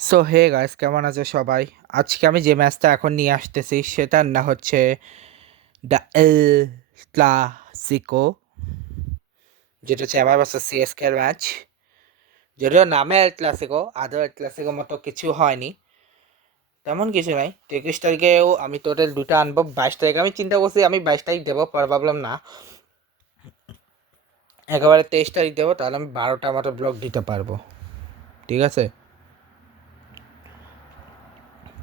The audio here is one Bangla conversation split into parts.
সো হে গাইস, কেমন আছে সবাই? আজকে আমি যে ম্যাচটা এখন নিয়ে আসতেছি সেটার না হচ্ছে দ্য এল ক্লাসিকো, যেটা হচ্ছে আমার বাসা সিএসকে এর ম্যাচ। যদিও নামে এল ক্লাসিকো, আদৌ এল ক্লাসিকো মতো কিছু হয়নি, তেমন কিছু নাই। 23 তারিখেও আমি টোটাল দুটো আনবো। 22 তারিখে আমি চিন্তা করছি আমি 22 তারিখ দেবো, পরে ভাবলাম না, একেবারে 23 তারিখ দেবো, তাহলে আমি 12টা মতো ব্লগ দিতে পারবো। ঠিক আছে,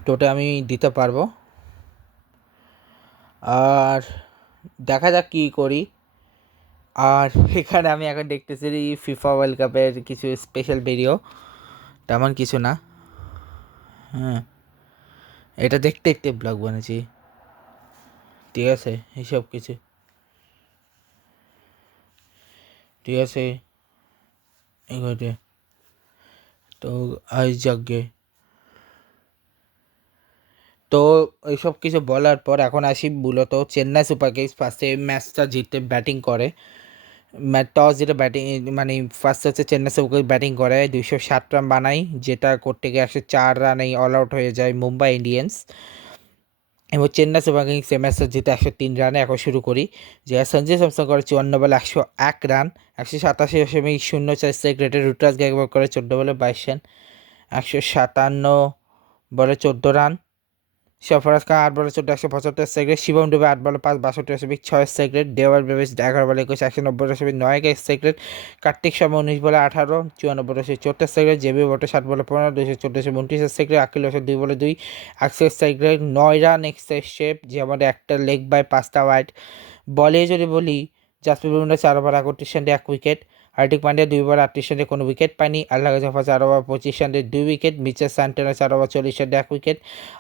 টোটাল আমি দিতে পারবো। আর দেখা যাক কী করি। আর এখানে আমি এখন দেখতেছি ফিফা ওয়ার্ল্ড কাপের কিছু স্পেশাল ভিডিও, তেমন কিছু না। হ্যাঁ, এটা দেখতে দেখতে ব্লগ বানিয়েছি। ঠিক আছে, এইসব কিছু ঠিক আছে এগুলোতে। তো আজ যজ্ঞে তো এইসব কিছু বলার পর এখন আসি মূলত চেন্নাই সুপার কিংস ফার্স্টে ম্যাচটা জিতে ব্যাটিং করে। টস যেটা ব্যাটিং, মানে ফার্স্ট হচ্ছে চেন্নাই সুপার কিংস ব্যাটিং করে, 207 রান বানায়, যেটা করতে গিয়ে 104 রানেই অল আউট হয়ে যায় মুম্বাই ইন্ডিয়ান্স। এবং চেন্নাই সুপার কিংস ম্যাচটা জিতে 103 রানে। এখন শুরু করি যে সঞ্জু স্যামসন করে 54 বলে 101 রান, 187.04 রেটে। রুটরাজ গায়কোয়াড় করে 14 বলে 22 রান, 157 বলে 14 রান। সরফরাজ খান 8 বলে 14, 175 শিবম ডুবে 8 বলে 5, 62.6 দেওয়াল ব্রেভিস 11 বলে 21, 190.9 কার্তিক শর্মা 19 বলে 18, 94.74 জেবি বটে 7 বলে 15, 214.29 আকিল হোসেন 2 বলে 2, 61 9 রান এক্সেস, যে আমাদের একটা লেগ বাই 5টা ওয়াইড। বলে যদি বলি, জাসপ্রীত বুমরা 4 ওভার 31 রানে 1 উইকেট, হার্দিক পান্ডিয়া 2 ওভার 38 রানে কোনো উইকেট পায়নি, আল্লাহ জাফর 4 ওভার 25 রানে 2 উইকেট, মিচেল সান্টানা 4 ওভার 40 রানে 1 উইকেট,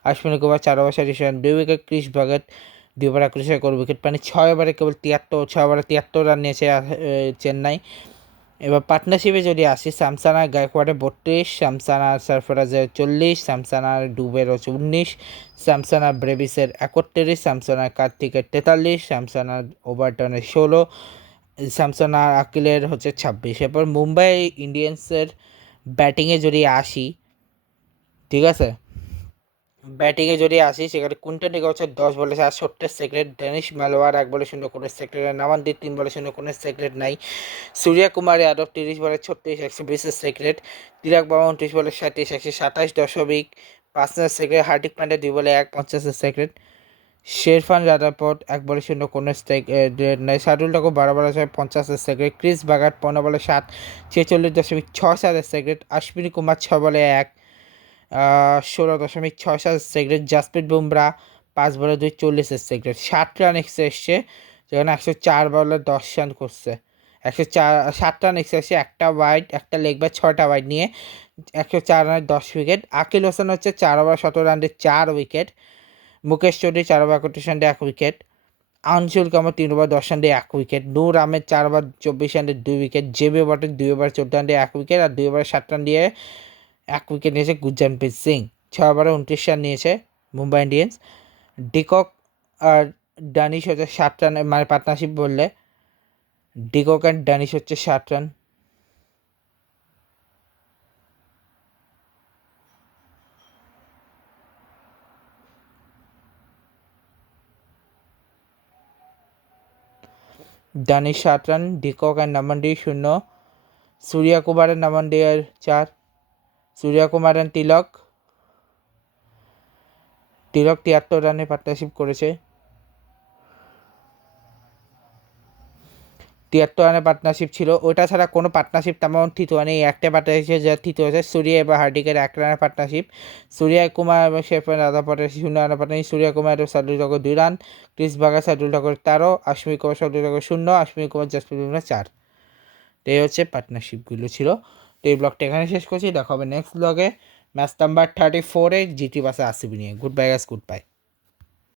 অশ্বিনী কুমার 4 ওভার 37 রানে 2 উইকেট, ক্রিস বাগট 2 ওভার 21 রানে কোনো উইকেট পায়নি। 6 ওভারে কেবল 6 ওভারে 73 রান নিয়েছে চেন্নাই। এবার পার্টনারশিপে যদি আসি, স্যামসান আর গায়কোয়াড়ের 32, স্যামসান আর সরফরাজের 40, স্যামসান আর ডুবের 19, স্যামসান আর ব্রেভিসের 31, স্যামসান আর কার্তিকের 43, স্যামসান আর ওভারটনের 16, স্যামসান আর আকিলের 26। এরপর মুম্বাই ইন্ডিয়ান্সের ব্যাটিংয়ে যদি আসি, ঠিক আছে, ব্যাটিংয়ে যদি আসি সেখানে কুইন্টন ডিকক হচ্ছে 10 বলে 67, ডেনিশ মালওয়ার 1 বলে 0 নামান্দির 3 বলে 0 নাই। সূর্যা কুমার যাদব 30 বলে 36, 120, তিলক বর্মা 29 বলে 37, 127.5 হার্দিক পান্ডিয়া 2 বলে 1, 50, শেরফান রাদারফোর্ড 1 বলে 0 নাই। শার্দুল ঠাকুর 12 বলে 50, ক্রিস বাগাট 15 বলে 7, 46.67, অশ্বিনী কুমার 6 বলে 1, 16.67, জাসপ্রীত বুমরা 5 বলে 2, 40, 60 রান এসছে, যেখানে 104 বলে 10 রান করছে। 107 রান এসছে, একটা ওয়াইড, একটা লেগ বাই, 6টা ওয়াইড নিয়ে 104 রানে 10 উইকেট। আকিল হোসেন হচ্ছে 4 ওভার 17 রানে 4 উইকেট, মুকেশ চৌধুরী 4 ওভার 31 রানে 1 উইকেট, আনসুল কামার 3 ওভার 10 রানে 1 উইকেট, নূর আহমেদ 4 ওভার 24 রানে 2 উইকেট, জেবি বটন 2 ওভার 14 রানে 1 উইকেট, আর 2 ওভার 7 রান দিয়ে 1 উইকেট নিয়েছে গুরজানপ্রীত সিং। 6 ওভারে 29 রান নিয়েছে মুম্বাই ইন্ডিয়ান্স। ডিকক আর ডানিশ হচ্ছে 7 রানে, মানে পার্টনারশিপ বললে ডিকক অ্যান্ড ডানিশ হচ্ছে 7 run. Danish 7 run, de Kock and নামান্ডি 0, সূর্যা কুমারের নামান্ডিয়ার 4, সূর্যা কুমার অ্যান্ড তিলক 73 রানে পার্টনারশিপ করেছে। 73 রানে পার্টনারশিপ ছিল, ওটা ছাড়া কোনো পার্টনারশিপ তেমন ঠিক হয়নি। একটা পার্টনারশিপ যা ঠিক হয়েছে সূর্যা এবং হার্দিকের 1 রানের পার্টনারশিপ, সূর্যা কুমার এবং শেরফান রাদারফোর্ডের 0 রানের পার্টনারশিপ, সূর্যা কুমার এবং শার্দুল ঠাকুর 2 রান, ক্রিস বাগা শার্দুল ঠাকুর 13, অশ্বিনী কুমার শার্দুল ঠাকুর 0, অশ্বিনী কুমার জাসপ্রীত বুমরা 4। তো এই হচ্ছে পার্টনারশিপগুলো ছিল। তো এই ব্লগটা এখানে শেষ করছি, দেখা হবে নেক্সট ব্লগে ম্যাচ নাম্বার 34-এ জিটি বাসে আসিবি নিয়ে। Good bye guys, good bye.